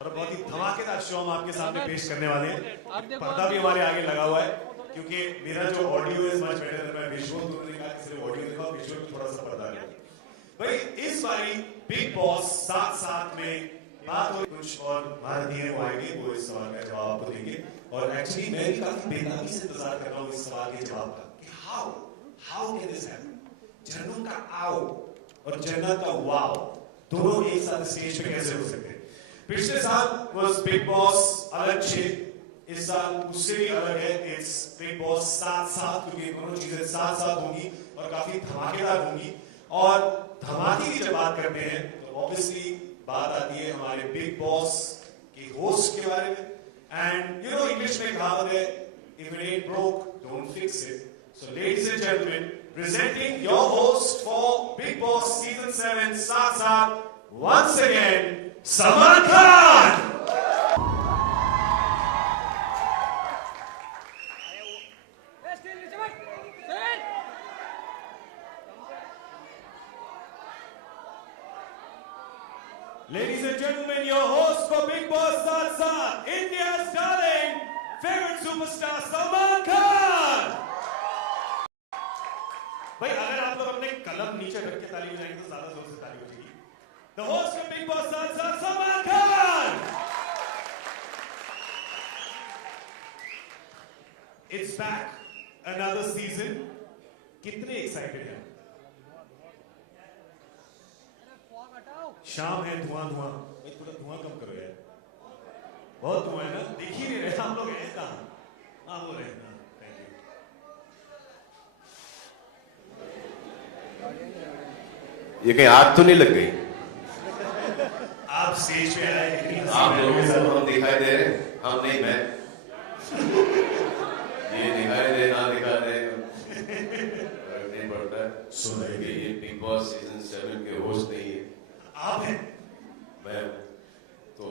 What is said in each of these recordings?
और बहुत ही धमाकेदार शो हम आपके सामने पेश करने वाले हैं। पर्दा भी हमारे आगे लगा हुआ है क्योंकि मेरा जो ऑडियो है मच बेटर है। मैं विजुअल तो नहीं कहा, सिर्फ ऑडियो दिखाओ, विजुअल थोड़ा सा पर्दा है। भाई इस बारी बिग बॉस साथ में बात हो कुछ और भारतीय वो आएंगे, वो इस सवाल का जवाब आपको देंगे। और एक्चुअली मैं भी काफी बेताबी से इंतजार कर रहा हूँ इस सवाल के जवाब का कि हाउ कैन दिस हैपन। जन्नत का आओ और जन्नत का वाओ दोनों एक साथ स्टेज पे कैसे हो सकते हैं। पिछले साल वाज बिग बॉस अलग शेप, इस साल उससे भी अलग है। इट्स बिग बॉस साथ क्योंकि दोनों चीजें साथ होंगी और काफी धमाकेदार होंगी। और धमाके की जब बात करते हैं तो ऑब्वियसली बात आती है हमारे बिग बॉस के होस्ट के बारे में। एंड यू नो इंग्लिश में कहावत है, if it ain't broke don't fix it. So ladies and gentlemen, presenting your host for Big Boss season 7 साथ once again Salman Khan. Ladies and gentlemen, your host for Big Boss साथ India's darling favorite superstar Salman Khan. भाई अगर आप लोग अपने कलम नीचे रख के ताली बजाएंगे तो ज्यादा जोर से ताली बजेगी। The host for Big Boss साथ Salman Khan. It's back, another season. कितने एक्साइटेड हैं? शाम है, धुआं भाई थोड़ा धुआं कम करो यार, बहुत धुआं है ना, दिख ही नहीं रहे हम लोग हैं कहाँ। हाँ वो रहे ना, थैंक ये कहीं आग तो नहीं लग गई? आप स्टेज पे आए, आप लोगों को हम दिखाई दे रहे, हम नहीं, मैं ये दिखाई दे ना दिखा दे नहीं पड़ता है। सुनिए, ये बिग बॉस सीजन 7 के होस्ट नहीं है, आप हैं। मैं तो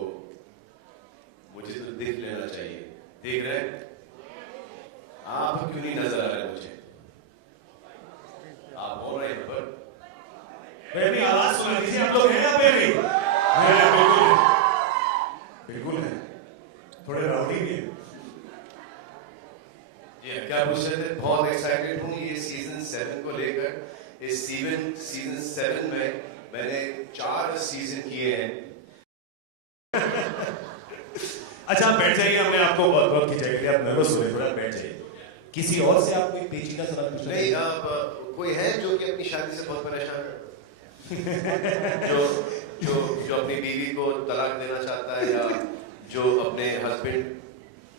मुझे तो देख लेना चाहिए। देख रहे हैं आप? क्यों नहीं नजर आ रहे मुझे? आप हो रहे हैं पर मेरी आवाज सुना दीजिए, आप लोग हैं यहाँ पे? बिल्कुल है, थोड़े राउडी भी हैं। जी क्या पूछ रहे थे? बहुत एक्साइटेड हूँ ये सीजन 7 को लेकर। इस सीजन 7 में मैंने 4 सीजन किए हैं। अच्छा आप बैठ जाइए, हमने आपको बहुत खिंचाई, आप नर्वस हो रहे, थोड़ा बैठ जाइए। किसी और से आप कोई पेचीदा सवाल पूछना? नहीं, आप कोई है जो कि अपनी शादी से बहुत परेशान है? जो अपनी बीवी को तलाक देना चाहता है या जो अपने हस्बैंड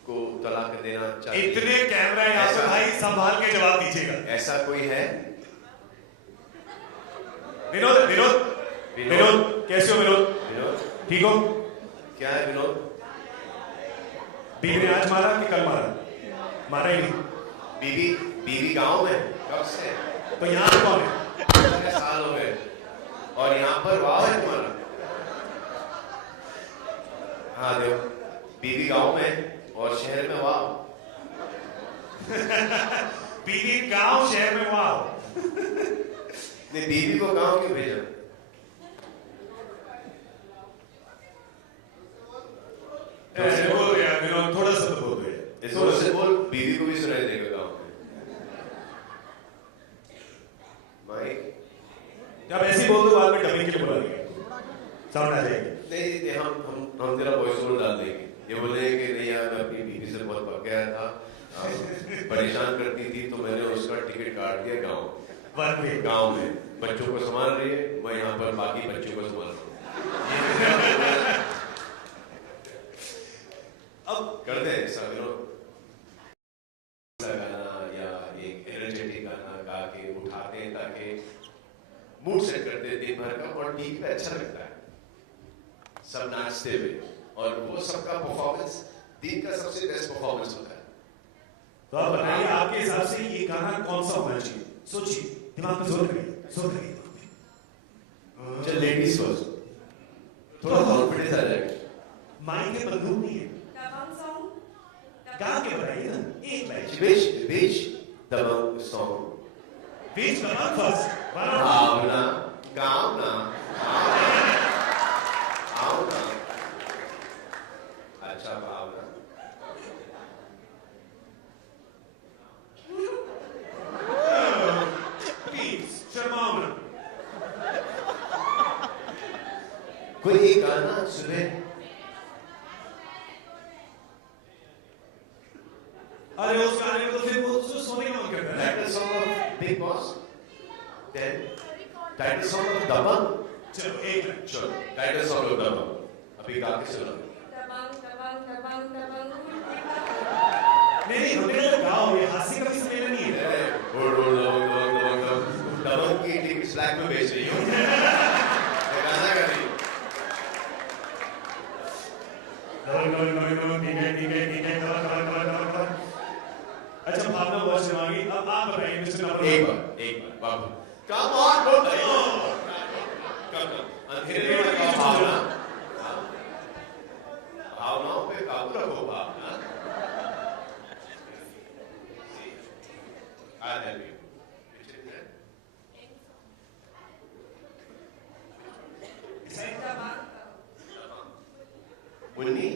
को तलाक देना चाहता है? इतने कैमरा यहाँ पे भाई, संभाल के जवाब दीजिएगा। ऐसा कोई है? विनोद कैसे हो? विनोद ठीक हो? क्या है विनोद? बीवी ने आज मारा कि कल मारा? मारा ही नहीं। बीवी गांव में कब से? तो यहाँ पे कौन है? साल हो गए और यहाँ पर वाह है तुम्हारा। हाँ देखो, बीवी गांव में और शहर में वाह। बीवी गांव, शहर में वाह। नहीं, बीवी को गांव क्यों भेजा? बोल यार विनोद, थोड़ा सा तो बोल यार, थोड़ा से बोल, बीवी को भी सुनाई देगा गांव में। भाई आप ऐसे ही बोल दो, बाद में डबिंग के लिए बुला लेंगे, साउंड आ जाएगी। नहीं, हम तेरा वॉइस ओवर डाल देंगे। ये बोले कि नहीं यार, मैं अपनी बीवी से बहुत पक गया था, परेशान करती थी, तो मैंने उसका टिकट काट दिया गाँव में। बच्चों को संभाल रही है, मैं यहाँ पर बाकी बच्चों को संभाल रहा हूँ। अब करते हैं ऐसा गाना या एक एनर्जेटिक गाना गा के उठाते हैं ताकि मूड सेट करते हैं दिन भर का, और टीवी पे अच्छा लगता है सब नाचते हुए, और वो सबका परफॉर्मेंस दिन का सबसे बेस्ट परफॉर्मेंस होता है। तो आप बताइए, आपके हिसाब से ये गाना कौन सा होना चाहिए? सोचिए, दिमाग में जोर करिए। चल लेडीज फर्स्ट, थोड़ा कॉन्फिडेंस आ जाएगा। माइक में बंदूक नहीं है, गा के बताइए ना एक लाइन। बीच दबंग सॉन्ग, बीच दबंग फर्स्ट, भावना गाँव ना आओ ना। कोई एक गाना सुने। अरे उस गाने में तो फिर वो सोने का मन करता है। Title song of big boss, then title song of Dabangg. चलो एक मिनट, चलो टाइटल सॉन्ग ऑफ दबंग अभी गा के सुना। नहीं हमें तो गाओ, ये हास्य कभी सुने नहीं है। दबंग की टिकट स्लैक में बेच रही हूँ। गाना गा रही हूँ। अच्छा भावना बहुत शर्मागी। अब आप बताइए मिस्टर नंबर एक बार बाबू कम ऑन बोल रही हो। अंधेरे में रखो भावना, भावनाओं पे काबू रखो भावना। I love you. Munni,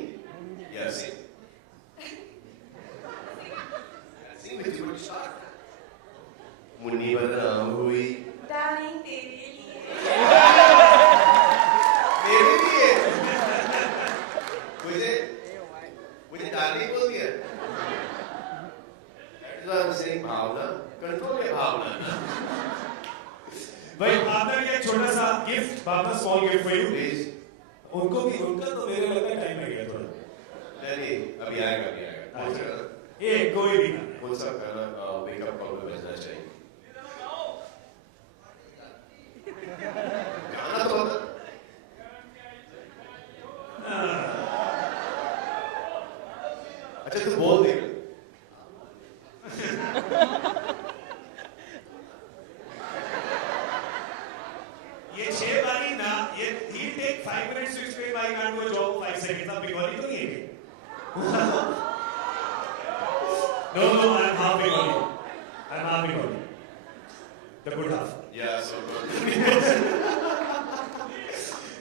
yeah, sing. Sing with you, start. Munni बदनाम हुई डार्लिंग तेरे लिए। मेरे लिए। मुझे डार्लिंग बोल दिया। That's why I'm saying भावना, कंट्रोल है भावना। भाई आपका एक छोटा सा गिफ्ट, बाबा small gift for you please. उनको भी, उनका तो मेरे लगता है टाइम लगेगा थोड़ा। नहीं अभी आएगा। ये कोई भी गाना। कौन सा गाना वेकअप कॉल में बजना चाहिए? गाना तो होता। अच्छा तू बोल दे। ये 6 बारी ना, ये he take 5 minutes to explain why he can't do a job for 5 seconds। आप बिगौली तो नहीं है क्या? No, I'm half Bengali. I'm half Bengali. The good half. Yeah, so good.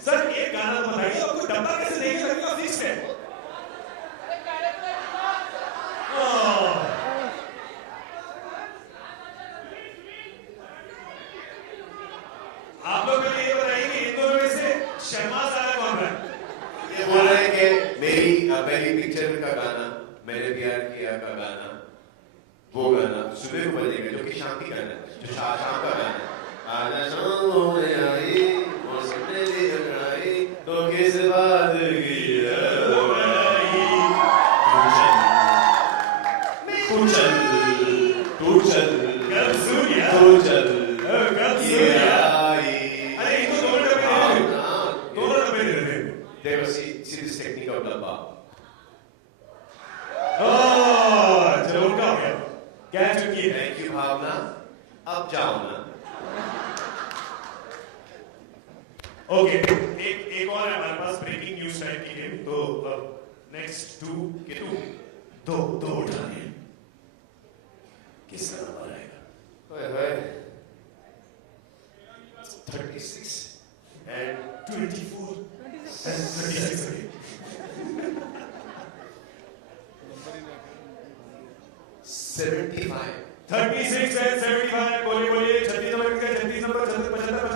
Sir एक गाना तो बताइए, आपको डब्बा कैसे देखने लगेगा फिक्स है? आप लोग ये बताइए कि इन दोनों में से शर्मा सारा कौन है? ये बोल रहे हैं कि मेरी पहली पिक्चर का गाना, मैंने प्यार किया का गाना, वो गाना सुबह को बजेगा जो कि शाम की गाना है, जो शाम का गाना है। आजा शाम होने आई मौसम ने दी अंगड़ाई तो किस बात की तू चल तू चल कब सूर्या? तू चल कब ये सूर्या? आई। अरे ये तो दोनों डब्बे दे रहे हैं। देखो सीरीज टेक्निक ऑफ डब्बा। चलो उनका हो गया, क्या चुकी है? थैंक यू भावना, अब जाओ ना। ओके, एक और है हमारे पास ब्रेकिंग न्यूज टाइप की गेम। तो नेक्स्ट दो उठाने हैं, किसका नंबर आएगा? ओए होए 36 and 24 and 36 again। 75 36 and 75। बोलिए 36 नंबर किसका? 36 नंबर 75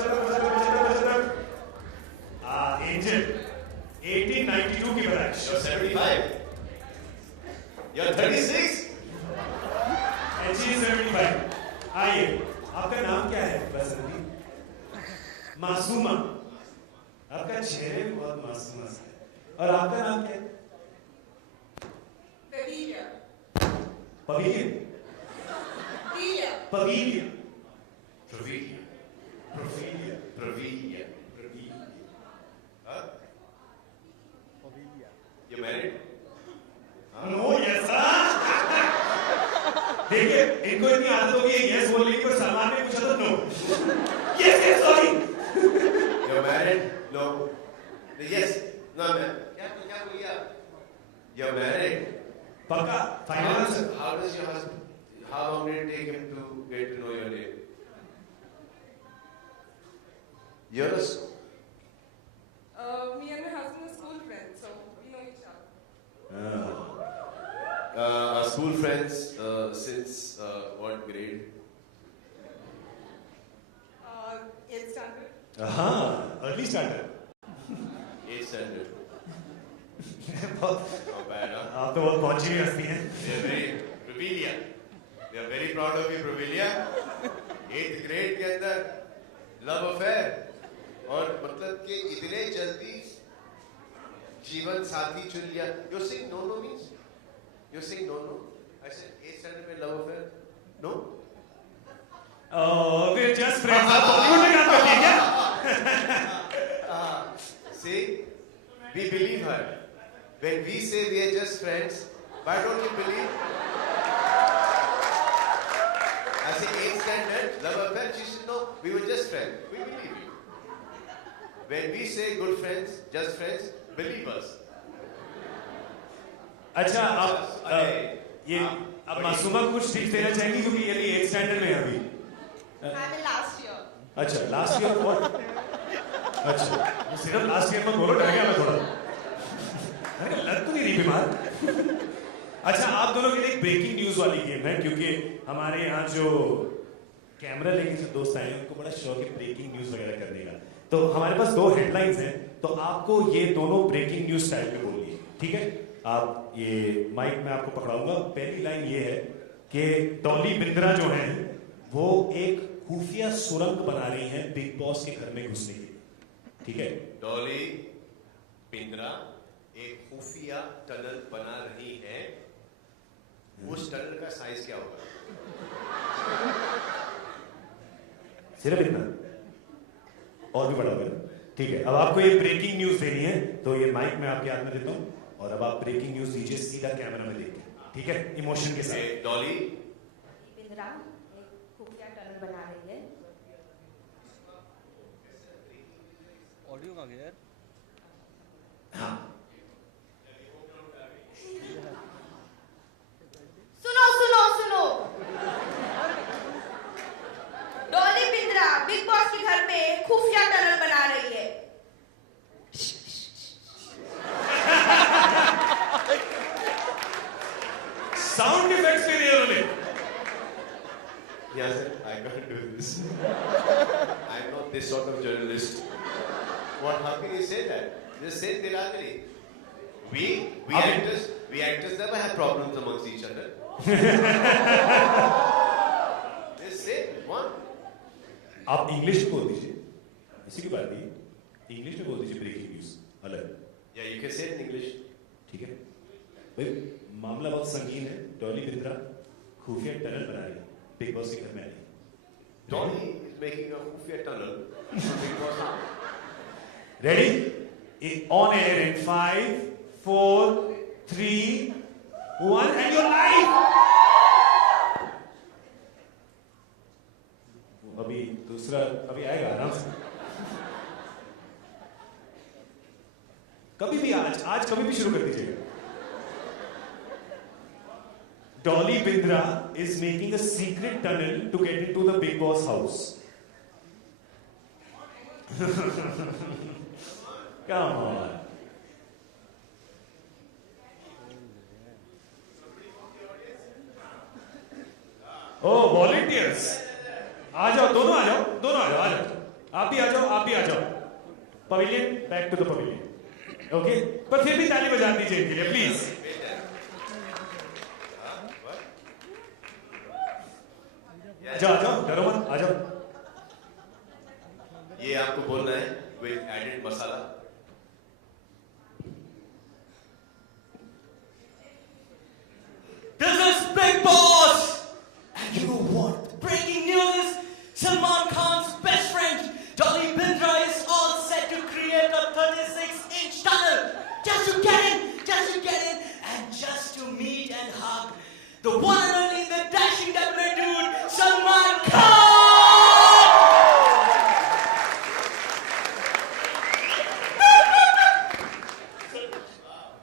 एंजल 1892 की बैच। you're 75 you're 36 and she is 75। आइए, आपका नाम क्या है? बसंती, मासूमा। आपका चेहरे बहुत मासूमा सा है। और आपका नाम क्या है? पवीलिया। पवीलियन। पवीलिया। पवीलियन। Providia प्रोफीलिया। Providia प्रोफीलिया। huh? you married? No yes. देखिए इनको इतनी आदत होगी यस बोलने की, और सलमान ने पूछा तो no. Yes sorry. you're married? No yes no man क्या बोलिए आप? you're married? पक्का final answer? how does your husband, how long did it take him to get to know your name? Yours? Me and my husband are school friends, so we know each other. Our school friends since what grade? 8th standard. हाँ, early starter. 8th standard. बहुत Not bad, huh? आप तो बहुत पहुंची हुई हस्ती हैं। We are very Provilia. We are very proud of you, Provilia. 8th grade के अंदर love affair और मतलब कि इतने जल्दी जीवन साथी चुन लिया. You're saying no means? You're saying no? I said 8th standard में love affair. No? we're just friends. आप बॉलीवुड में काम करती हैं क्या? See, we believe her. When we say we are just friends, why don't you believe? I say 8th standard, love affair. She said no, we were just friends. We believe you. When we say good friends, just friends, believe us. अच्छा आप ये अब मासूमा कुछ टिप्स देना चाहेंगी क्योंकि ये 8th standard में है अभी। I'm in last year. अच्छा लास्ट ईयर और अच्छा सिर्फ लास्ट ईयर में बोलो, डर गया मैं थोड़ा। अरे लग तो नहीं रही बीमार। अच्छा आप दोनों के लिए एक ब्रेकिंग न्यूज वाली गेम है क्योंकि हमारे यहाँ जो कैमरा लेके जो दोस्त आए हैं उनको बड़ा शौक है ब्रेकिंग न्यूज वगैरह करने का। तो हमारे पास 2 हेडलाइंस हैं, तो आपको ये दोनों ब्रेकिंग न्यूज स्टाइल में बोलनी है, ठीक है? आप ये माइक में आपको पकड़ाऊंगा। पहली लाइन ये है कि डॉली बिंद्रा जो है वो एक खुफिया सुरंग बना रही हैं बिग बॉस के घर में घुसने के लिए, ठीक है? डॉली बिंद्रा एक खुफिया टनल बना रही है। उस टनल का साइज क्या होगा? सिर्फ इतना और भी बड़ा होगा, ठीक है? अब आपको ये ब्रेकिंग न्यूज देनी है, तो ये माइक में आपके हाथ में देता हूं और अब आप ब्रेकिंग न्यूज दीजिए सीधा कैमरा में देख के, ठीक है? इमोशन के साथ। डॉली बिंद्रा एक खुफिया टनल बना रही है। ऑडियो कहाँ गया यार? हाँ सुनो सुनो सुनो, डॉली बिंद्रा बिग बॉस के घर में खुफिया टनल बना रही है। साउंड इफेक्ट्स भी दिए उन्होंने। Yeah, sir, I can't do this. I'm not this sort of journalist. What? How can you say that? Just say Niladri. We actors never have problems amongst each other. Just say one. आप इंग्लिश में बोल दीजिए, इसी की बात नहीं, इंग्लिश में बोल दीजिए ब्रेकिंग न्यूज अलग। Yeah, you can say it in English. ठीक है भाई, मामला बहुत संगीन है। डॉली बिंद्रा खुफिया टनल बना रही है, बिग बॉस के घर में आ रही है। Dolly is making a khufia tunnel. Because ready? On air in 5, 4, 3, 1 and your life. अभी दूसरा अभी आएगा आराम से। कभी भी आज कभी भी शुरू कर दीजिएगा। डॉली Bindra is making a secret tunnel to get into the Big Boss house. Come on. Oh, volunteers. आ जाओ, दोनों आ जाओ, आ जाओ। आप भी आ जाओ। Pavilion, back to the pavilion. Okay? पर फिर भी ताली बजा दीजिए इनके लिए, प्लीज। जाओ, डरो मत, आ जाओ। ये आपको बोलना है with added masala. This is Big Boss! And you know what? Breaking news! Salman Khan's best friend, Dolly Bindra, is all set to create a 36-inch tunnel just to get in, and just to meet and hug the one and only, the dashing debutant dude, Salman Khan!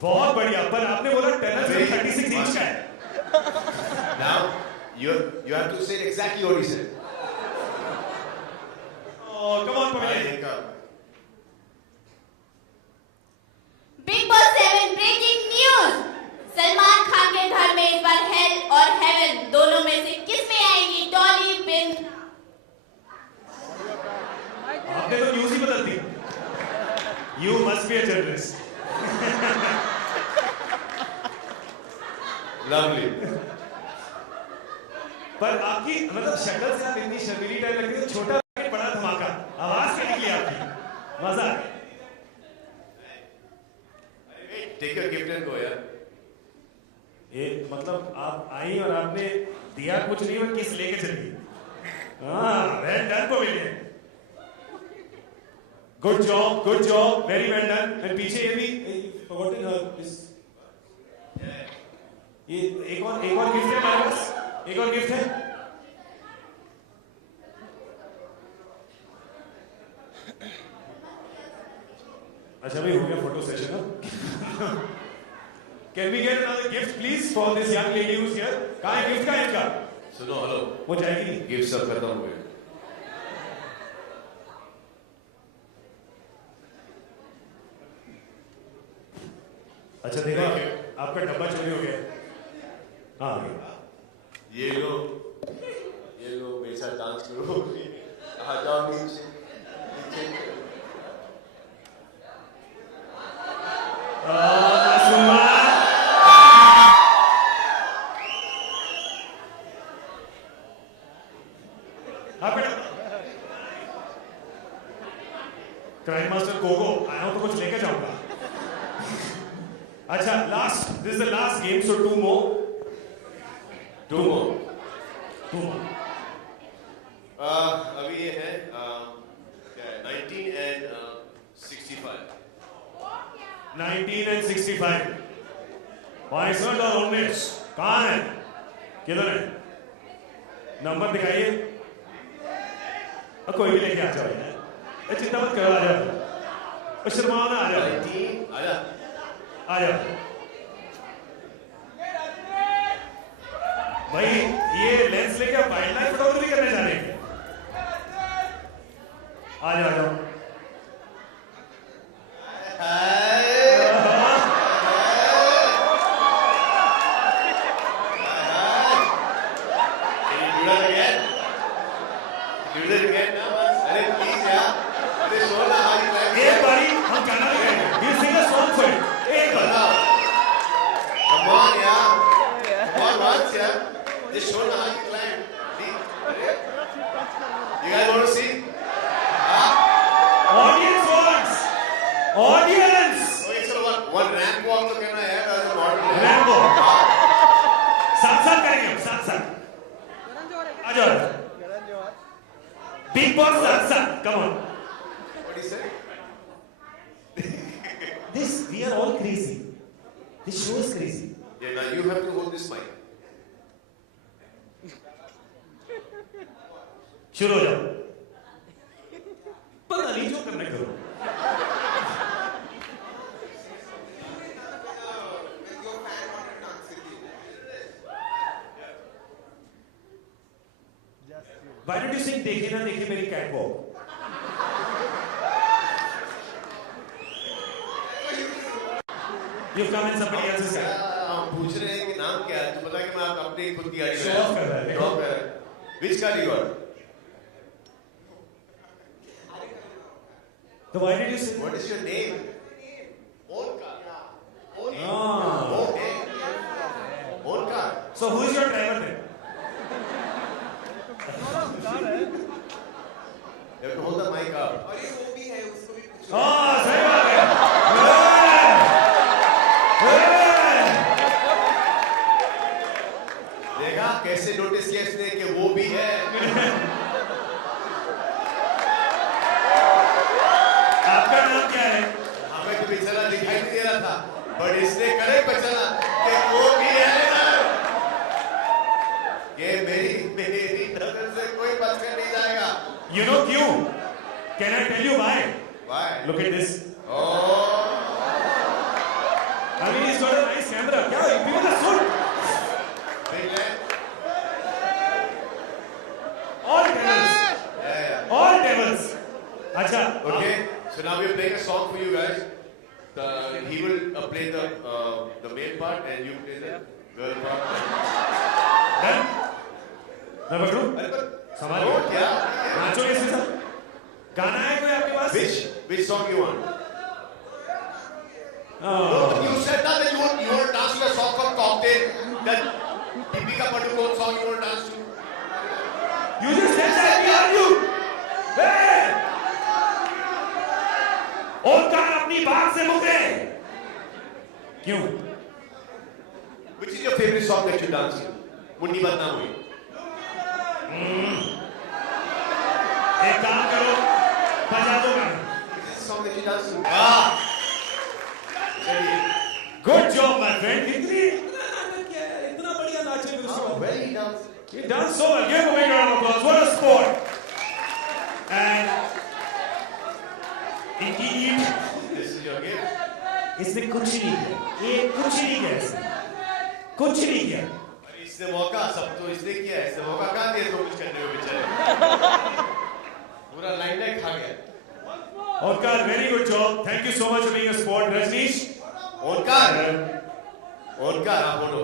बहुत बढ़िया, पर आपने बोला टनल सिर्फ 36 इंच का है। Now you have to say exactly what he said. Oh, come on, pavilion. Big boss 7 breaking news. Salman Khan के घर में इस बार हेल और हेवन दोनों में से किस में आएगी डॉली बिंद्रा? आपने तो न्यूज ही बदल दी। You must be a journalist. Lovely. पर आपकी मतलब शक्ल से आप इतनी शर्मीली टाइप लग रही है, छोटा पैकेट बड़ा धमाका, आवाज क्या निकली आपकी, मजा आ गया। Take your gift and go, यार। ये मतलब आप आई और आपने दिया कुछ नहीं और किस लेके चली। हाँ, well done pavilion. Good job, very well done। और पीछे ये भी forgotten her is ये एक और गिफ्ट है हमारे पास, एक और गिफ्ट है। अच्छा भाई हो गया photo session. Can we get another gift please for this young lady who's here? कहाँ है गिफ्ट का इनका? सुनो, हेलो। वो जाएगी नहीं। गिफ्ट सब खत्म हो गए। अच्छा देखो आपका डब्बा चोरी हो गया। हाँ ये लो मेरे साथ डांस करो। आ जाओ नीचे। क्राइम मास्टर कोको आया हूं तो कुछ लेके जाऊंगा। अच्छा last, this is the last game, so two more. अभी ये है क्या है 19 and 65। 19 and 65। पाइसठ और 19 कहाँ है, किधर है, नंबर दिखाइए। कोई भी लेके आ जाओ यार, चिंता मत करो, आ जाओ, शर्माओ ना, आ जाओ, 19 आजा। आ जाओ भाई। ये लेंस लेके आप वाइल्ड लाइफ फोटोग्राफी करने जा रहे हैं? आ जाओ, आ जाओ। एक बारी हम गाना भी गाएंगे, we'll sing a song for it, एक बार। Come on, yeah. Come on, once, yeah. Just show them how you climb. You guys want to see? Audience wants, audience। Okay, so one ramp walk तो करना है, as a model. Rambo साथ करेंगे हम, साथ। आ जाओ, big boss साथ, come on। What do you say? This, we are all crazy. This show is crazy. Yeah, now you have to hold this mic. शुरू हो जाओ, पता नहीं जो करना करो। Why don't you sing देखे ना देखे मेरी catwalk? You come in somebody else's car. हम पूछ रहे हैं कि नाम क्या है, तो बता कि मैं अपनी खुद की गाड़ी में Show off कर रहा है। Show off कर रहा है। Which car you got? So why did you sing? What is your name? Own car. Own Ah. Own car. So who is your driver then? You have to hold the mic up. और ये वो भी है, उसको भी पूछो। हाँ सही बात है। देखा कैसे नोटिस किया इसने कि वो भी है। आपका नाम क्या है? हमें तो बेचारा दिखाई नहीं दे रहा था, बट इसने करेक्ट पहचाना कि वो भी है। ये मेरी नजर से कोई बच कर नहीं जाएगा। You know क्यों? Can I tell you why? Why? Look at this. Oh. I mean, he's got a nice camera. क्या? People are so Big man. all devils. Yeah. All devils. अच्छा. Okay. So now we're playing a song for you guys. He will play the main part and you play the girl part. Done? मैं पकड़ूं? अरे पर संभालो। क्या? नाचो इसके साथ। गाना है कोई आपके पास? Which song you want? No, you said that you want to dance to a song called Cocktail. That Deepika Padukone song you want to dance to. You just said that, where are you? Hey! ओंकार अपनी बात से मुकरे क्यों? Which is your favorite song that you dance to? Munni बदनाम हुई. एक काम करो, बजा दो गाना. Which is the song that you dance to? चलिए. Good job, my friend. इतना बढ़िया नाचे फिर उसके बाद. Well, he danced. He danced so well. Give him a big round of applause. What a sport! And इनकी ईट. This is your gift. इसने कुछ नहीं किया. ये कुछ नहीं किया इसने. कुछ नहीं किया. अरे इसने मौका सब तो इसने किया है. इसने मौका कहाँ दिया तो कुछ करने को बेचारे. पूरा लाइमलाइट खा गया. Onkar, very good job. Thank you so much for being a sport. Rajneesh. ओंकार आप फोटो.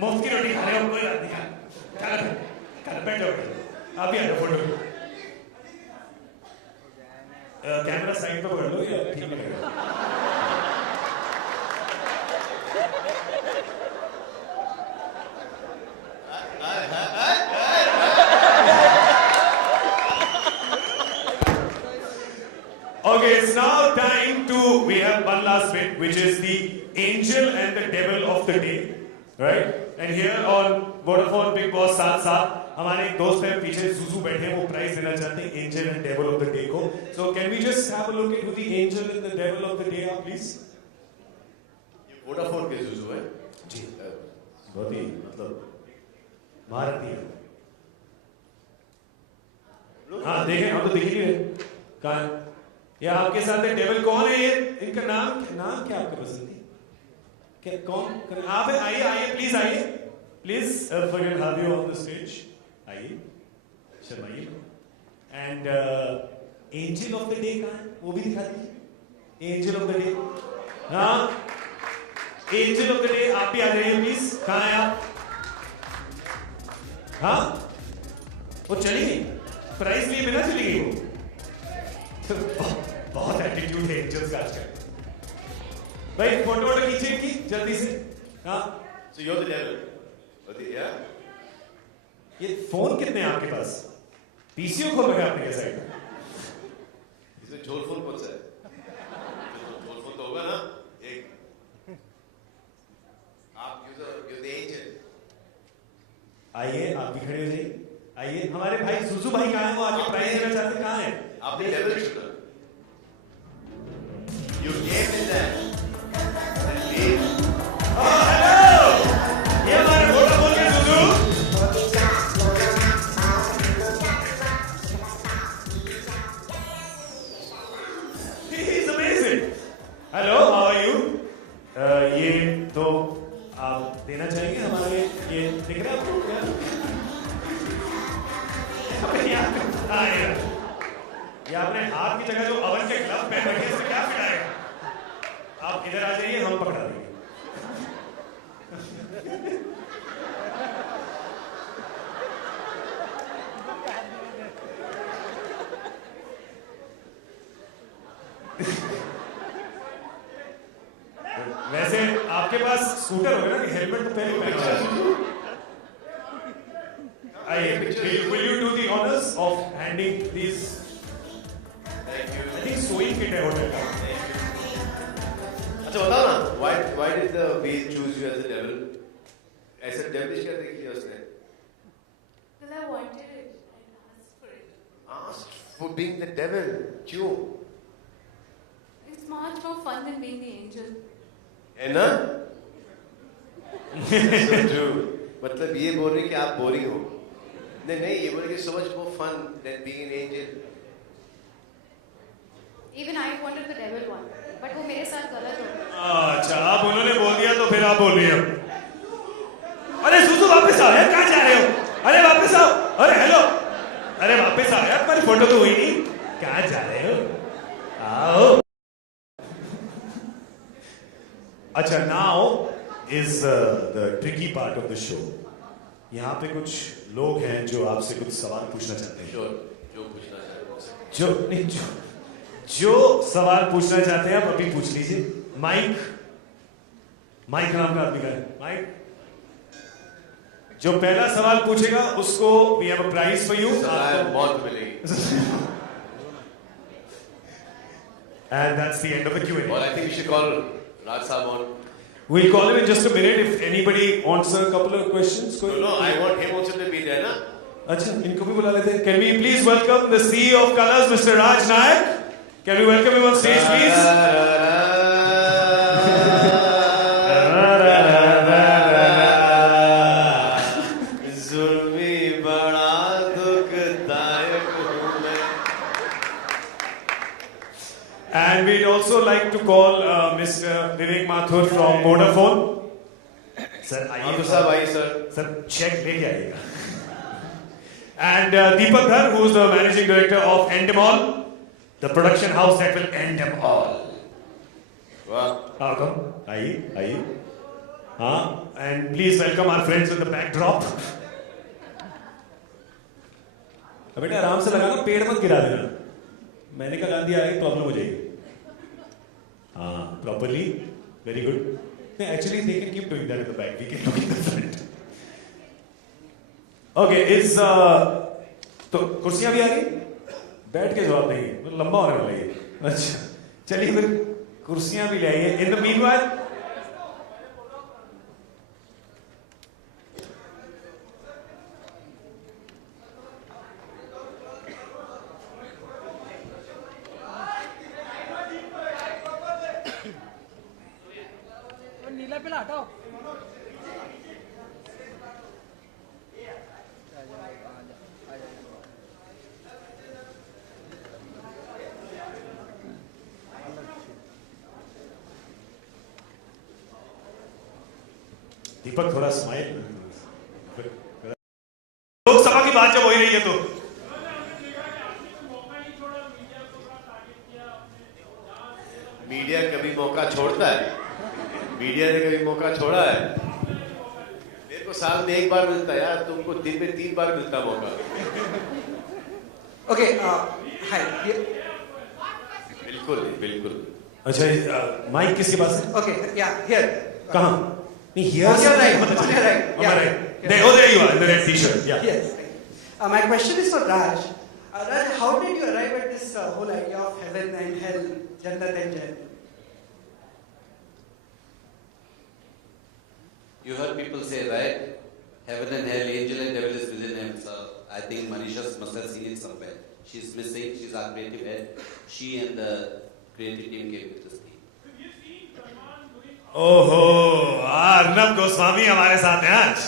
मुफ्त की रोटी खा रहे हो कोई बात नहीं. बैठो आप भी आ जाओ फोटो. कैमरा साइड पे पकड़ लो या ठीक लगेगा. Okay, it's now time to, we have one last bit, which is the angel and the devil of the day, right? And here on Vodafone Big Boss साथ हमारे एक दोस्त हैं पीछे सुसु बैठे हैं, वो प्राइज देना चाहते हैं angel and devil of the day को. So can we just have a look at who the angel and the devil of the day are, please? ये वोडाफोन के जुजू है. जी, बहुत ही मतलब भारतीय. हाँ देखें, हम तो दिख ही रहे. कहाँ है? ये आपके साथ है डेविल. कौन है ये? इनका नाम क्या आपका पसंद है? क्या कौन? आप आइए प्लीज आइए. Please forget have you on the stage. आइए शर्माइए. And angel of the day कहाँ है? वो भी दिखा दीजिए. Angel of the day. हाँ एंजल ऑफ द डे आप भी आ जाइए प्लीज. कहाँ है आप? हाँ वो चली गई. प्राइज लिए बिना चली गई वो. बहुत एटीट्यूड है एंजल्स का आजकल. भाई फोटो खींचे की जल्दी से. हाँ So you're the devil. Yeah. ये फोन कितने हैं आपके पास? पीसीओ खोल लगा आपने क्या साइड में? इसमें झोल फोन कौन सा है? झोल फोन तो होगा ना एक. आप you're the angel. आइए आप भी खड़े हो जाइए. आइए हमारे भाई सुसु भाई कहाँ हैं? वो आगे प्राइज देना चाहते हैं. कहाँ हैं? आपने devil चुना. You gave me that. Hello ये हमारे वोडाफोन के सुसु. He is amazing. Hello, how are you? ये तो आप देना चाहेंगे हमारे. ये दिख रहा है आपको क्या? ये आपने हाथ की जगह जो अवन के ग्लव पहन रखे हैं, इससे क्या फिटाएगा? आप इधर आ जाइए, हम पकड़ा देंगे. वैसे आपके पास स्कूटर होगा ना, हेलमेट तो पहले पहना है. आइए, will you do the honors of handing these? Thank you. I think sewing kit है होटल का. अच्छा बताओ ना, why did the whale choose you as the devil? ऐसा devilish क्या देख लिया उसने? Because I wanted it. I asked for it. Asked for being the devil. क्यों? It's much more fun than being the angel. है ना? So true. मतलब ये बोल रही कि आप बोरिंग हो. नहीं ये बोल रही कि so much more fun than being an angel. Even I wanted the devil one, but वो मेरे साथ गलत हो. अच्छा आप उन्होंने बोल दिया तो फिर आप बोल रही हो. अरे सुसु वापस आओ यार, कहाँ जा रहे हो? अरे वापस आओ. अरे हेलो. अरे वापस आओ यार, तुम्हारी फोटो तो हुई नहीं. कहाँ जा रहे हो? आओ. अच्छा now is the tricky part of the show. यहाँ पे कुछ लोग हैं जो आपसे कुछ सवाल पूछना चाहते हैं. Sure. जो पूछना चाहे वो. जो सवाल पूछना चाहते हैं आप अभी पूछ लीजिए. माइक नाम का आदमी का है। माइक जो पहला सवाल पूछेगा उसको we have a prize for you. मौत मिलेगी। And that's the end of the Q&A. Well, I think we should call Raj Saab on. We'll call him in just a minute if anybody wants a couple of questions. No, I want him also to be there, na? अच्छा, इनको भी बुला लेते हैं। Can we please welcome the CEO of Colors, Mr. Raj Nayak? Can we welcome him on stage, please? जुल्मी बड़ा दुखदायक हूँ मैं। And we'd also like to call Mr. Vivek Mathur from Vodafone. Sir, Mathur साहब आइए सर। सर चेक लेके आइएगा। And Deepak Dhar, who is the managing director of Endemol, the production house that will end them all. वाह। Come, आइए। हाँ, and please welcome our friends with the backdrop. अब बेटा आराम से लगाना, पेड़ मत गिरा देना। मैंने कहा गांधी आ गई, प्रॉब्लम हो जाएगी। हाँ, properly, very good. Actually, they can keep doing that at the back. We can do it in the front. Okay, तो कुर्सियां भी आ गई? बैठ के जवाब देंगे, लंबा होने वाला है। अच्छा, चलिए फिर कुर्सियां भी ले आइए। In the meanwhile, नीला पेला हटाओ। दीपक थोड़ा स्माइल। लोकसभा की बात जब हो ही रही है तो मीडिया कभी मौका छोड़ता है? मीडिया ने कभी मौका छोड़ा है? मेरे को साल में एक बार मिलता है यार, तुमको दिन में 3 बार मिलता मौका। Okay, hi. बिल्कुल। अच्छा, माइक किसके पास है? Okay, yeah, here. कहाँ? नहीं, here On your right, मतलब on your right. on my Yeah. right. There you are in the red t-shirt. Yeah. Yes. My question is for Raj. Raj, how did you arrive at this whole idea of heaven and hell, Jannat and Jannat? You heard people say, right? Heaven and hell, angel and devil is within him. So I think Manisha must have seen it somewhere. She's missing. She's our creative head. She and the creative team came with this theme. ओहो, अर्नब गोस्वामी हमारे साथ हैं आज।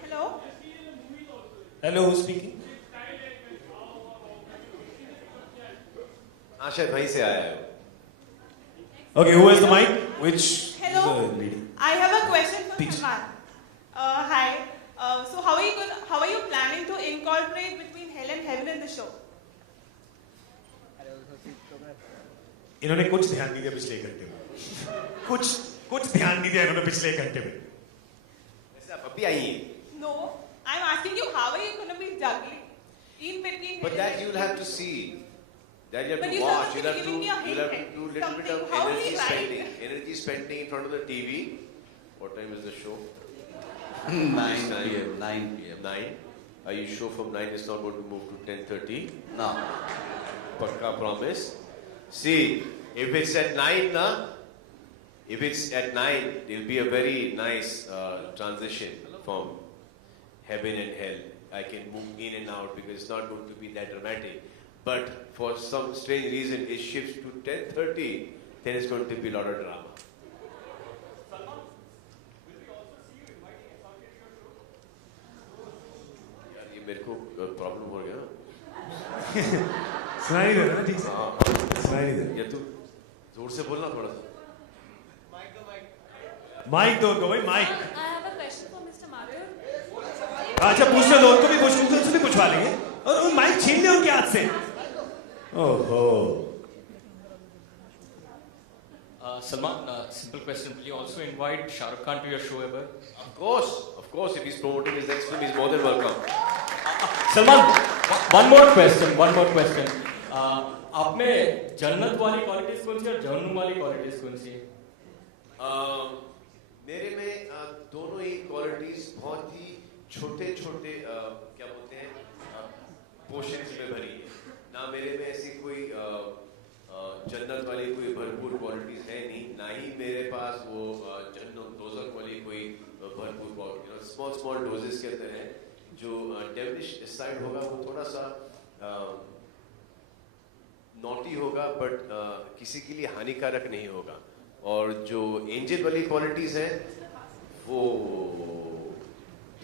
Hello? Hello, who's speaking? हाँ, शायद वहीं से आया है। Okay, who has the mic? Which? Hello? lady? I have a question for Please. Salman. Hi. So how are you planning to incorporate between hell and heaven in the show? इन्होंने कुछ ध्यान नहीं दिया पिछले घंटे में। कुछ ध्यान नहीं दिया इन्होंने पिछले घंटे में। वैसे आप अभी आई हैं। No, I'm asking you how are you going to be juggling in between? But that you'll have to see. That you have But to you're watch. supposed to be giving me a You'll have to hint, do a little bit of something. How energy will you spending. write? Energy spending in front of the TV. What time is the show? 9 p.m. 9 p.m. 9. Are you sure from 9 it's not going to move to 10:30? No. Pakka promise. See, if it's at 9, na? If it's at 9, it'll be a very nice transition from heaven and hell. I can move in and out because it's not going to be that dramatic. But for some strange reason, it shifts to 10:30. Then it's going to be a lot of drama. यार ये मेरे को प्रॉब्लम हो गया ना। सुनाई नहीं दे रहा ना ठीक से? हाँ, सुनाई नहीं दे रहा। या तू जोर से बोलना थोड़ा सा। माइक दो उनको भाई, mic. I have a question for Mr. Mathur. अच्छा, पूछने दो उनको भी, उनसे भी पूछवा लेंगे। और माइक छीन ले उनके हाथ से। ओहो। Salman, simple question. Will you also invite Shah Rukh Khan to your show ever? Of course. If he's promoting his next film, he's more than welcome. Salman, one more question. आप में जन्नत वाली क्वालिटीज कौन सी और जहन्नुम वाली क्वालिटीज कौन सी? मेरे में दोनों ही क्वालिटीज बहुत ही छोटे छोटे क्या बोलते हैं पोर्शंस में भरी है। ना मेरे में ऐसी कोई जन्नत वाली कोई भरपूर क्वालिटीज है नहीं, ना ही मेरे पास वो जन्नत दोज़ख वाली कोई भरपूर क्वालिटी। स्मॉल स्मॉल डोजेस के अंदर है। जो डेविलिश साइड होगा वो थोड़ा सा नॉटी होगा, बट किसी के लिए हानिकारक नहीं होगा। और जो एंजल वाली क्वालिटीज है वो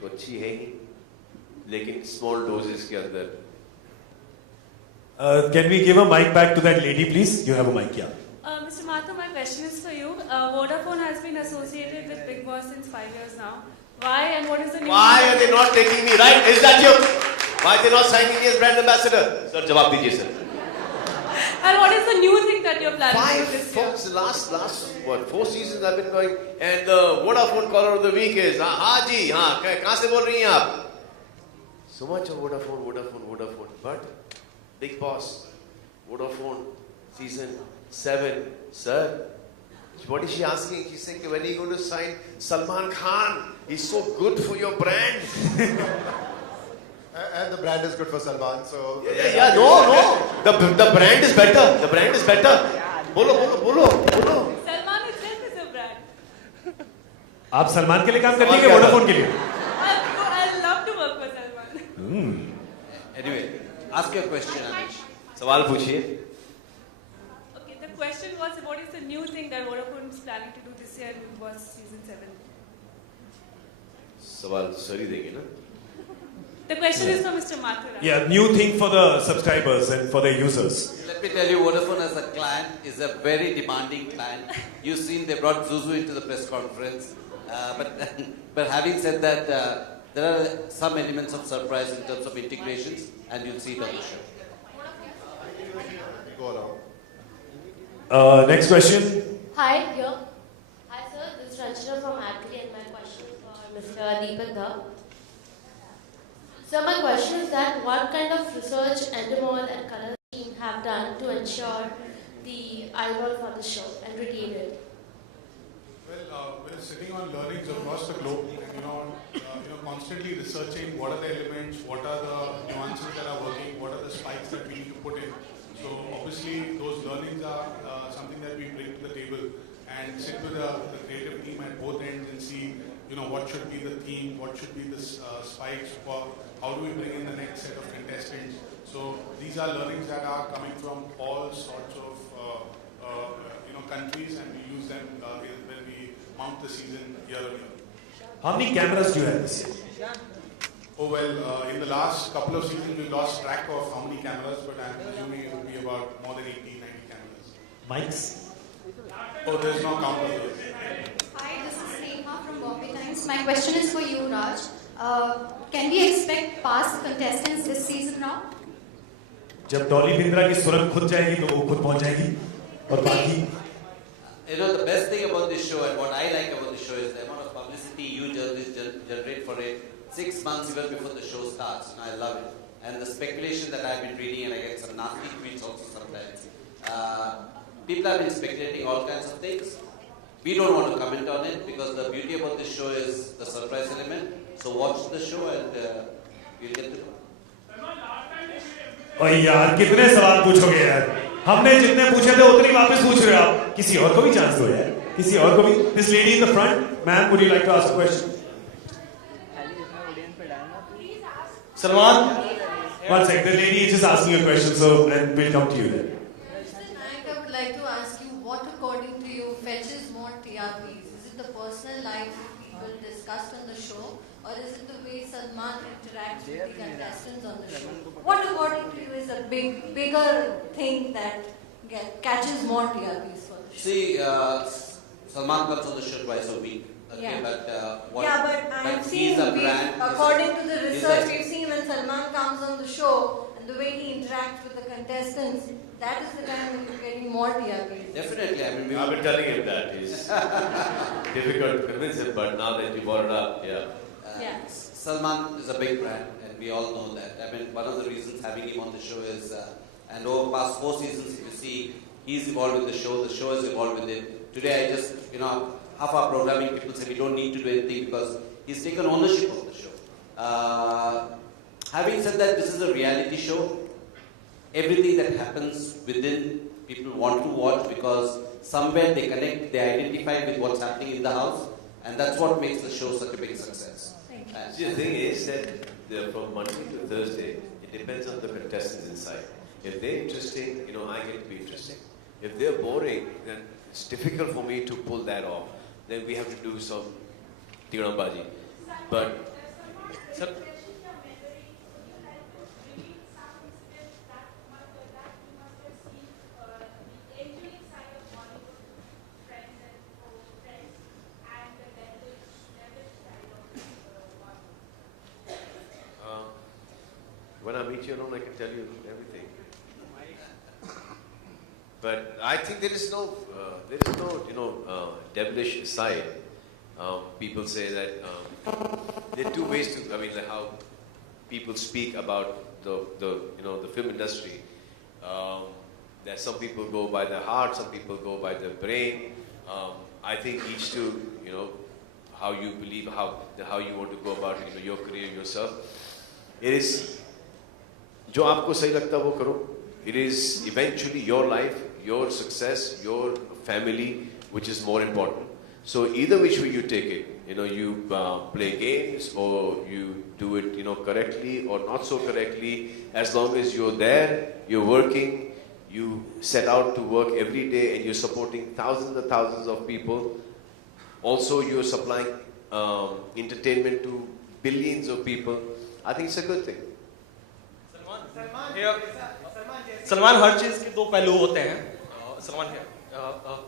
तो अच्छी है ही, लेकिन स्मॉल डोजेस के अंदर। Can we give a mic back to that lady, please? You have a mic, yeah. Mr. Mathur, my question is for you. Vodafone has been associated with Bigg Boss since 5 years now. Why and what is the new? Why are they not taking me, right? Is that you? Why are they not signing me as brand ambassador? Sir, जवाब दीजिए sir. And what is the new thing that you're planning to do this year? Folks, last what 4 seasons I've been going, and the Vodafone caller of the week is हाँ जी हाँ कहाँ से बोल रही हैं आप? So much of Vodafone, but Bigg Boss, Vodafone, season 7, sir. What is she asking? She's saying, when are you going to sign Salman Khan? He's so good for your brand. And the brand is good for Salman, so... Yeah, no. The brand is better. The brand is better. Bolo. Salman itself is a brand. आप सलमान के लिए काम करती हैं वोडाफोन के लिए? I'd love to work for Salman. Anyway, ask your question, Anish. सवाल पूछिए. Okay, the question was, what is the new thing that Vodafone is planning to do this year in Bigg Boss season 7? सवाल सही देंगे ना? The question is for Mr. Mathur. Yeah, new thing for the subscribers and for the users. Let me tell you, Vodafone as a client is a very demanding client. You've seen they brought Zuzu into the press conference. But having said that, there are some elements of surprise in terms of integrations, and you'll see it on the show. Go along. Next question. Hi, here. Hi, sir. This is Ranjana from Adley, and my question is for Mr. Deepak Dhar. So my question is that what kind of research Endemol and Color team have done to ensure the eyeball for the show and retain it? Well, we're sitting on learnings across the globe, constantly researching what are the elements, what are the nuances that are working, what are the spikes that we need to put in. So obviously those learnings are something that we bring to the table and sit with the creative team at both ends and see, what should be the theme, what should be the spikes, how do we bring in the next set of contestants. So these are learnings that are coming from all sorts of countries, and we use them when we mount the season year on year. How many cameras do you have this year? Oh well, in the last couple of seasons we lost track of how many cameras, but I'm assuming it will be about more than 80, 90 cameras. Mics? Oh, there's no count of those. Hi, this is Neha from Bombay Times. My question is for you, Raj. Can we expect past contestants this season now? जब डॉली बिंद्रा की सुरंग खुद जाएगी तो वो खुद पहुंच जाएगी और बाकी The best thing about this show and what I like about the show is the amount of publicity you journalists generate for it 6 months even before the show starts. I love it. And the speculation that I've been reading, and I get some nasty tweets also sometimes. People have been speculating all kinds of things. We don't want to comment on it because the beauty about this show is the surprise element. So watch the show and you'll get to know. और यार कितने सवाल पूछोगे यार? हमने जितने पूछे थे उतने वापस पूछ रहे हो आप. किसी और को भी चांस दो यार. किसी और को भी. This lady in the front, ma'am, would you like to ask a question? Salman. One second, the lady is just asking a question, so and we'll come to you then. Mr. Nayak, I would like to ask you, what according to you fetches more TRPs? Is it the personal life people discussed on the show, or is it the way Salman interacts with the contestants on the show? What according to you is a bigger thing that catches more TRPs for the show? See, Salman comes on the show twice a week. Okay, Yeah. But I have he's seen, a brand. according to the research Exactly. we've seen when Salman comes on the show and the way he interacts with the contestants, that is the time when you're getting more TRPs. Definitely, I mean, I've been telling him that. It's difficult to convince him, but now that you brought it up, yeah. Salman is a big brand, and we all know that. I mean, one of the reasons having him on the show is And over past 4 seasons, if you see, he's evolved with the show has evolved with him. Today I just, half our programming people say we don't need to do anything because he's taken ownership of the show. Having said that, this is a reality show. Everything that happens within, people want to watch because somewhere they connect, they identify with what's happening in the house, and that's what makes the show such a big success. See, the thing is that from Monday to Thursday, it depends on the contestants inside. If they're interesting, I get to be interesting. If they're boring, then it's difficult for me to pull that off. Then we have to do some tiranabaji. But, sir, when I meet you alone, I can tell you everything. But I think there is no, devilish side. People say that there are two ways to, like how people speak about the film industry. That some people go by the heart, some people go by the brain. I think each to, how you believe, how you want to go about, your career yourself. It is, जो आपको सही लगता है वो करो. It is eventually your life, your success, your family, which is more important. So either which way you take it, you play games or you do it, correctly or not so correctly. As long as you're there, you're working, you set out to work every day, and you're supporting thousands and thousands of people. Also, you're supplying entertainment to billions of people. I think it's a good thing. Salman हर चीज के दो पहलू होते हैं. Salman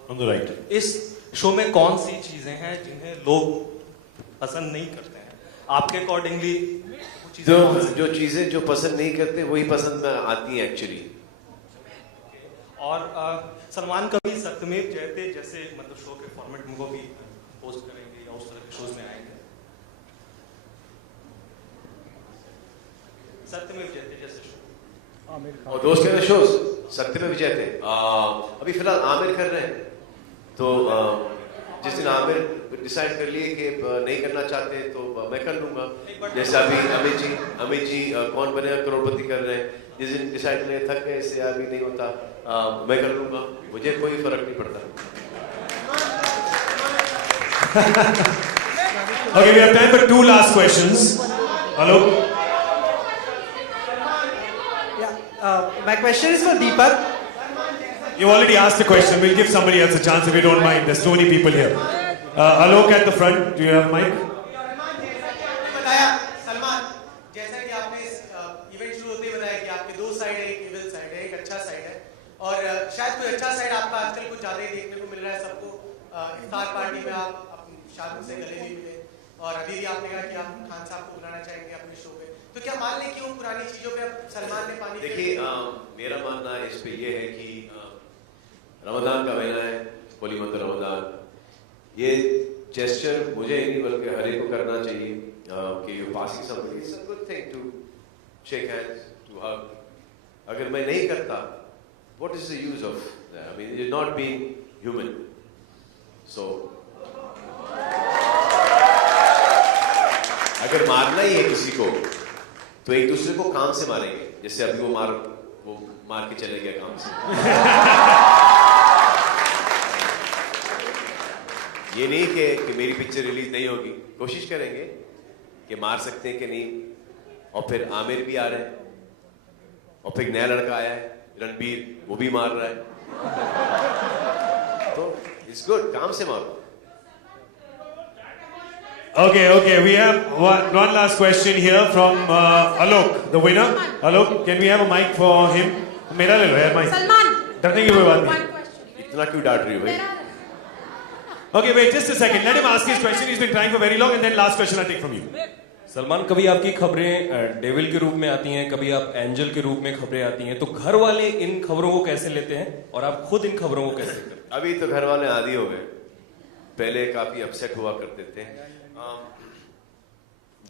On the right. इस शो में कौन सी चीजें हैं जिन्हें लोग पसंद नहीं करते हैं आपके अकॉर्डिंगली? जो चीजें जो पसंद नहीं करते वही पसंद में आती हैं एक्चुअली. और सलमान कभी सत्यमेव जयते जैसे शो के फॉर्मेट में वो भी होस्ट करेंगे या उस तरह के शोज में आएंगे? सत्यमेव जयते जैसे शो और दोस्त के शोज सत्यमेव जयते अभी फिलहाल आमिर कर रहे हैं. तो जिस दिन आमिर डिसाइड कर लिए कि नहीं करना चाहते तो मैं कर लूंगा. जैसे अभी अमित जी कौन बनेगा करोड़पति कर रहे हैं. जिस दिन डिसाइड कर लिए थक गए इससे अभी नहीं होता, मैं कर लूंगा. मुझे कोई फर्क नहीं पड़ता. Okay, we have time for 2 last questions. Hello. My question is for Deepak. You already asked the question. We'll give somebody else a chance if you don't mind. There's so many people here. Alok at the front. Do you have a mic? बताया सलमान, जैसा कि आपने इस इवेंट शुरू होते ही बताया कि आपके 2 साइड है, एक इविल साइड है, एक अच्छा साइड है. और शायद कोई अच्छा साइड आपका आजकल कुछ ज्यादा ही देखने को मिल रहा है सबको. इफ्तार पार्टी में आप अपनी शादी से गले भी मिले और अभी भी आपने कहा कि आप खान साहब को बुलाना चाहेंगे अपने शो पे. तो क्या मान लें कि वो पुरानी चीजों पे सलमान ने पानी? देखिए, मेरा मानना इस पे ये है कि रमजान का महीना है, होली मंथ रमजान. ये जेस्चर मुझे ही नहीं बल्कि हर एक को करना चाहिए कि you passing somebody. It's a good thing to shake hands, to hug. अगर मैं नहीं करता, what is the use of that? I mean, it is not being human. So अगर मारना ही है किसी को तो एक दूसरे को काम से मारेंगे. जैसे अभी वो मार के चले गए काम से. ये नहीं कि मेरी पिक्चर रिलीज नहीं होगी. कोशिश करेंगे कि मार सकते हैं कि नहीं. और फिर आमिर भी आ रहे हैं और फिर नया लड़का आया है रणबीर, वो भी मार रहा है. तो इट्स गुड, काम से मारो. Okay. We have one last question here from Alok, the winner. Alok, can we have a mic for him? मेरा ले लो यार mic. सलमान. डरने की कोई बात नहीं. इतना क्यों डांट रही हो भाई? Okay, wait just a second. Let him ask his question. He's been trying for very long, and then last question I'll take from you. Salman, कभी आपकी खबरें डेविल के रूप में आती हैं, कभी आप एंजल के रूप में खबरें आती हैं, तो घर वाले इन खबरों को कैसे लेते हैं और आप खुद इन खबरों को कैसे करते हैं? अभी तो घर वाले आदी हो गए. पहले काफी अपसेट हुआ करते थे.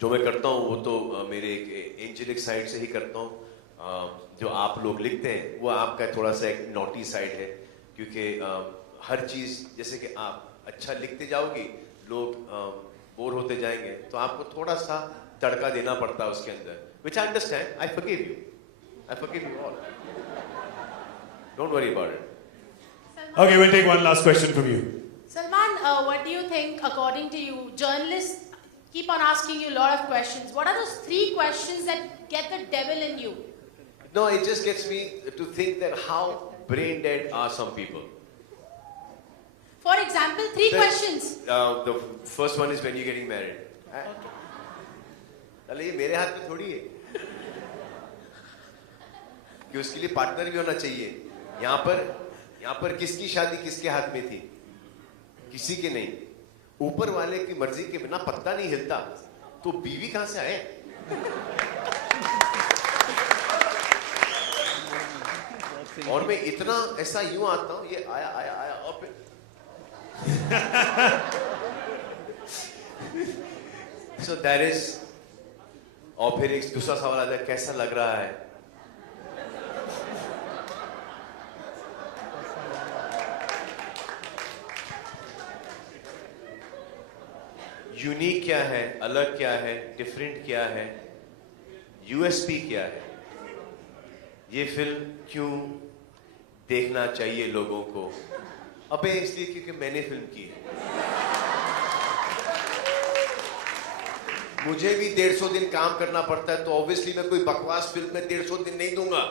जो मैं करता हूँ वो तो मेरे एक एंजेलिक साइड से ही करता हूँ. जो आप लोग लिखते हैं वो आपका थोड़ा सा एक नॉटी साइड है, क्योंकि हर चीज जैसे कि आप अच्छा लिखते जाओगे लोग बोर होते जाएंगे, तो आपको थोड़ा सा तड़का देना पड़ता है उसके अंदर, which I understand. I forgive you all. Don't worry about it. Okay, we'll take one last question from you. Salman, what do you think, according to you, journalists keep on asking you a lot of questions. What are those 3 questions that get the devil in you? No, it just gets me to think that how brain dead are some people. For example, 3 questions. The first one is when you're getting married. अरे ये मेरे हाथ में थोड़ी है कि उसके लिए पार्टनर भी होना चाहिए। यहाँ पर किसकी शादी किसके हाथ में थी? किसी के नहीं। ऊपर वाले की मर्जी के बिना पत्ता नहीं हिलता, तो बीवी कहां से आए? और मैं इतना ऐसा यूं आता हूं, ये आया और फिर so that is, और फिर एक दूसरा सवाल आता है, कैसा लग रहा है? यूनिक क्या है, अलग क्या है, डिफरेंट क्या है, यूएसपी क्या है? ये फिल्म क्यों देखना चाहिए लोगों को? अबे इसलिए क्योंकि मैंने फिल्म की है। मुझे भी 150 दिन काम करना पड़ता है, तो ऑब्वियसली मैं कोई बकवास फिल्म में 150 दिन नहीं दूंगा,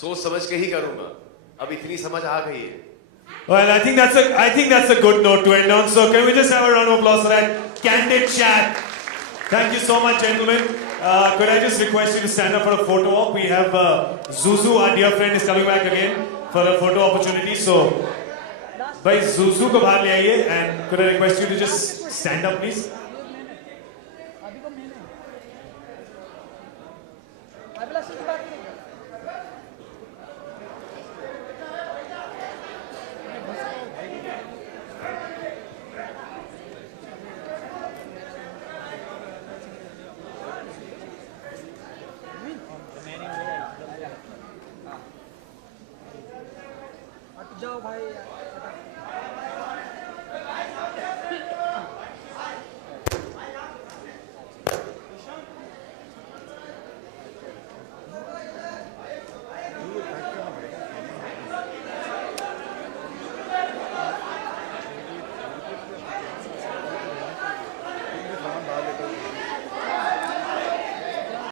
सोच समझ के ही करूंगा। अब इतनी समझ आ गई है। Well, I think that's a good note to end on. So can we just have a round of applause for that candid chat? Thank you so much, gentlemen. Could I just request you to stand up for a photo op? We have Zuzu, our dear friend, is coming back again for a photo opportunity. So, by Zuzu ko bahar le aiye, and could I request you to just stand up, please? जाओ भाई।